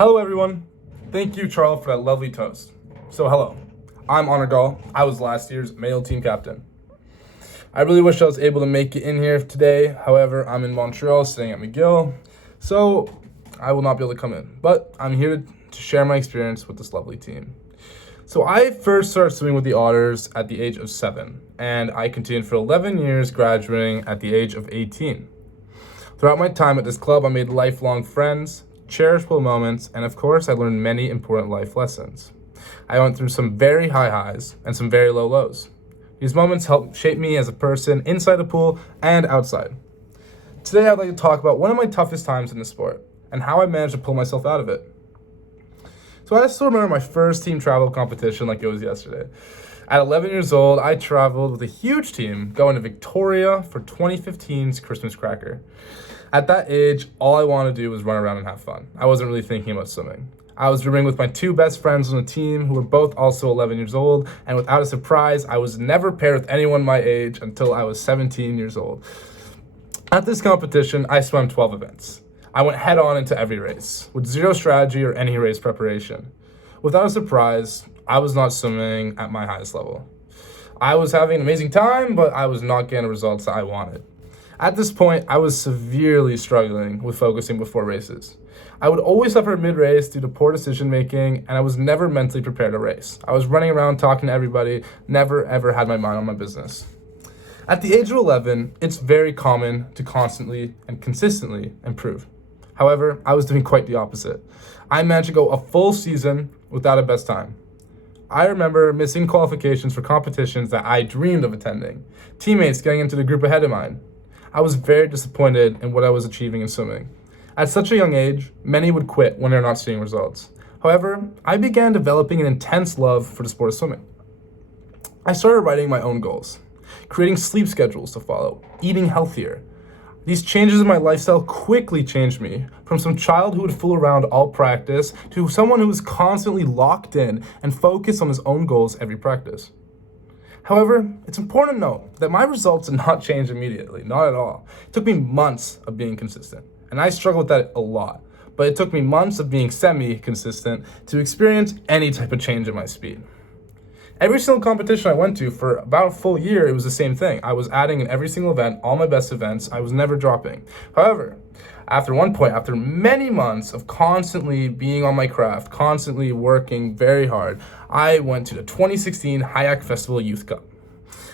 Hello everyone. Thank you, Charles, for that lovely toast. So hello, I'm Onur Gul. I was last year's male team captain. I really wish I was able to make it in here today. However, I'm in Montreal staying at McGill, so I will not be able to come in. But I'm here to share my experience with this lovely team. So I first started swimming with the Otters at the age of 7, and I continued for 11 years, graduating at the age of 18. Throughout my time at this club, I made lifelong friends, cherishable moments, and of course, I learned many important life lessons. I went through some very high highs and some very low lows. These moments helped shape me as a person inside the pool and outside. Today, I'd like to talk about one of my toughest times in the sport and how I managed to pull myself out of it. So I still remember my first team travel competition like it was yesterday. At 11 years old, I traveled with a huge team going to Victoria for 2015's Christmas Cracker. At that age, all I wanted to do was run around and have fun. I wasn't really thinking about swimming. I was swimming with my two best friends on the team who were both also 11 years old, and without a surprise, I was never paired with anyone my age until I was 17 years old. At this competition, I swam 12 events. I went head on into every race, with zero strategy or any race preparation. Without a surprise, I was not swimming at my highest level. I was having an amazing time, but I was not getting the results that I wanted. At this point, I was severely struggling with focusing before races. I would always suffer mid-race due to poor decision-making, and I was never mentally prepared to race. I was running around talking to everybody, never ever had my mind on my business. At the age of 11, it's very common to constantly and consistently improve. However, I was doing quite the opposite. I managed to go a full season without a best time. I remember missing qualifications for competitions that I dreamed of attending, teammates getting into the group ahead of mine. I was very disappointed in what I was achieving in swimming. At such a young age, many would quit when they're not seeing results. However, I began developing an intense love for the sport of swimming. I started writing my own goals, creating sleep schedules to follow, eating healthier. These changes in my lifestyle quickly changed me from some child who would fool around all practice to someone who was constantly locked in and focused on his own goals every practice. However, it's important to note that my results did not change immediately, not at all. It took me months of being consistent, and I struggled with that a lot. But it took me months of being semi-consistent to experience any type of change in my speed. Every single competition I went to for about a full year, it was the same thing. I was adding in every single event, all my best events. I was never dropping. However, after one point, after many months of constantly being on my craft, constantly working very hard, I went to the 2016 Hayak Festival Youth Cup.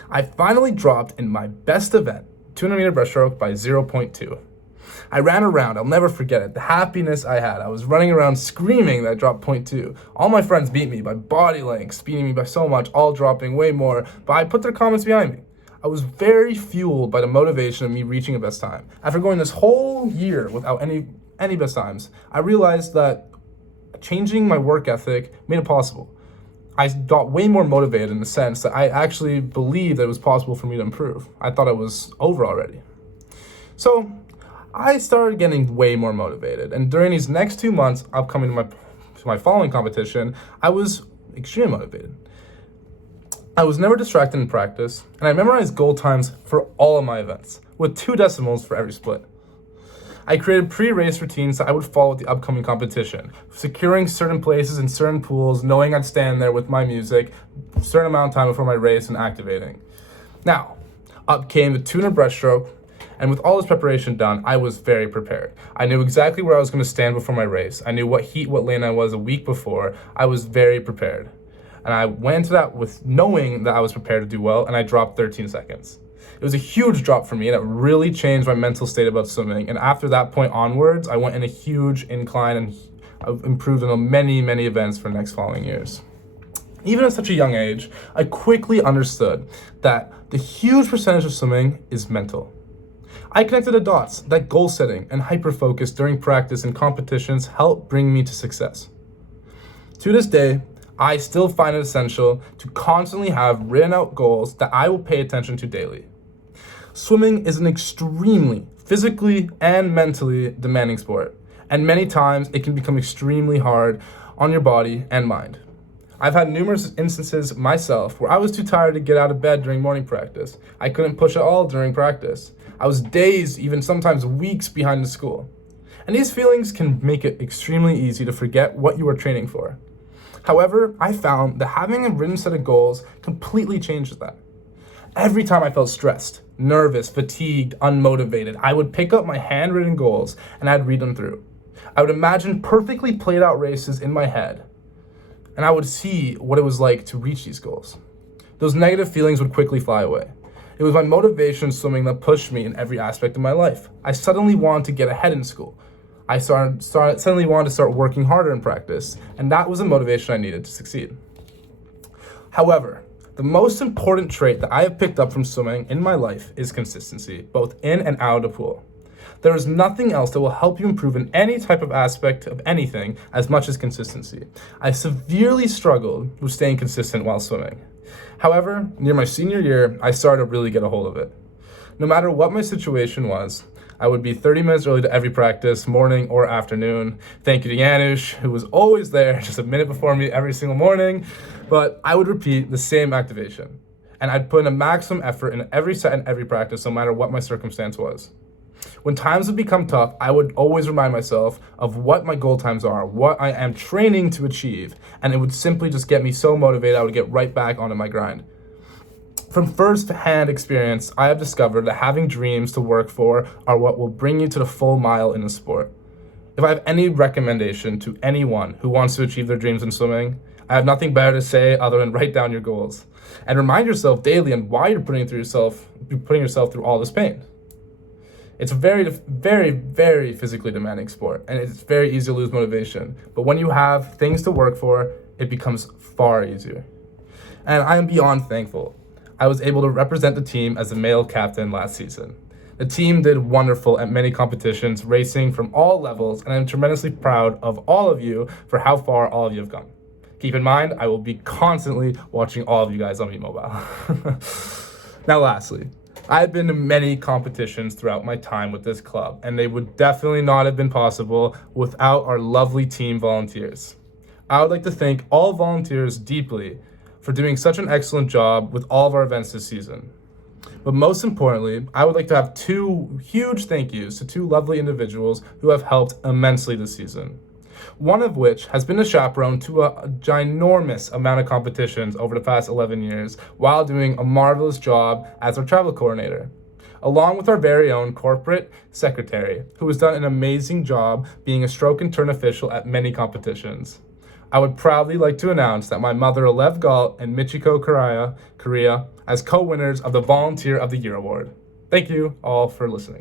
I finally dropped in my best event, 200-meter breaststroke, by 0.2. I ran around, I'll never forget it, the happiness I had. I was running around screaming that I dropped 0.2. All my friends beat me by body length, beating me by so much, all dropping way more, but I put their comments behind me. I was very fueled by the motivation of me reaching a best time. After going this whole year without any best times, I realized that changing my work ethic made it possible. I got way more motivated in the sense that I actually believed that it was possible for me to improve. I thought it was over already. So I started getting way more motivated, and during these next 2 months upcoming to my following competition, I was extremely motivated. I was never distracted in practice, and I memorized goal times for all of my events, with 2 decimals for every split. I created pre-race routines that I would follow at the upcoming competition, securing certain places in certain pools, knowing I'd stand there with my music, a certain amount of time before my race and activating. Now, up came the 200 breaststroke, and with all this preparation done, I was very prepared. I knew exactly where I was going to stand before my race. I knew what heat, what lane I was a week before. I was very prepared. And I went into that with knowing that I was prepared to do well, and I dropped 13 seconds. It was a huge drop for me, and it really changed my mental state about swimming. And after that point onwards, I went in a huge incline and improved in many, many events for the next following years. Even at such a young age, I quickly understood that the huge percentage of swimming is mental. I connected the dots that goal setting and hyper-focus during practice and competitions helped bring me to success. To this day, I still find it essential to constantly have written out goals that I will pay attention to daily. Swimming is an extremely physically and mentally demanding sport, and many times it can become extremely hard on your body and mind. I've had numerous instances myself where I was too tired to get out of bed during morning practice. I couldn't push at all during practice. I was days, even sometimes weeks behind the school. And these feelings can make it extremely easy to forget what you are training for. However, I found that having a written set of goals completely changes that. Every time I felt stressed, nervous, fatigued, unmotivated, I would pick up my handwritten goals and I'd read them through. I would imagine perfectly played out races in my head, and I would see what it was like to reach these goals. Those negative feelings would quickly fly away. It was my motivation in swimming that pushed me in every aspect of my life. I suddenly wanted to get ahead in school. I suddenly wanted to start working harder in practice, and that was the motivation I needed to succeed. However, the most important trait that I have picked up from swimming in my life is consistency, both in and out of the pool. There is nothing else that will help you improve in any type of aspect of anything as much as consistency. I severely struggled with staying consistent while swimming. However, near my senior year, I started to really get a hold of it. No matter what my situation was, I would be 30 minutes early to every practice, morning or afternoon. Thank you to Janusz, who was always there just a minute before me every single morning. But I would repeat the same activation. And I'd put in a maximum effort in every set and every practice, no matter what my circumstance was. When times would become tough, I would always remind myself of what my goal times are, what I am training to achieve, and it would simply just get me so motivated I would get right back onto my grind. From first-hand experience, I have discovered that having dreams to work for are what will bring you to the full mile in the sport. If I have any recommendation to anyone who wants to achieve their dreams in swimming, I have nothing better to say other than write down your goals and remind yourself daily on why you're putting yourself through all this pain. It's a very, very, very physically demanding sport, and it's very easy to lose motivation. But when you have things to work for, it becomes far easier. And I am beyond thankful I was able to represent the team as a male captain last season. The team did wonderful at many competitions, racing from all levels, and I'm tremendously proud of all of you for how far all of you have come. Keep in mind, I will be constantly watching all of you guys on Meet Mobile. Now, lastly, I've been to many competitions throughout my time with this club, and they would definitely not have been possible without our lovely team volunteers. I would like to thank all volunteers deeply for doing such an excellent job with all of our events this season. But most importantly, I would like to have two huge thank yous to two lovely individuals who have helped immensely this season. One of which has been a chaperone to a ginormous amount of competitions over the past 11 years while doing a marvelous job as our travel coordinator, along with our very own corporate secretary, who has done an amazing job being a stroke and turn official at many competitions. I would proudly like to announce that my mother, Alev Galt, and Michiko Korea, as co-winners of the Volunteer of the Year Award. Thank you all for listening.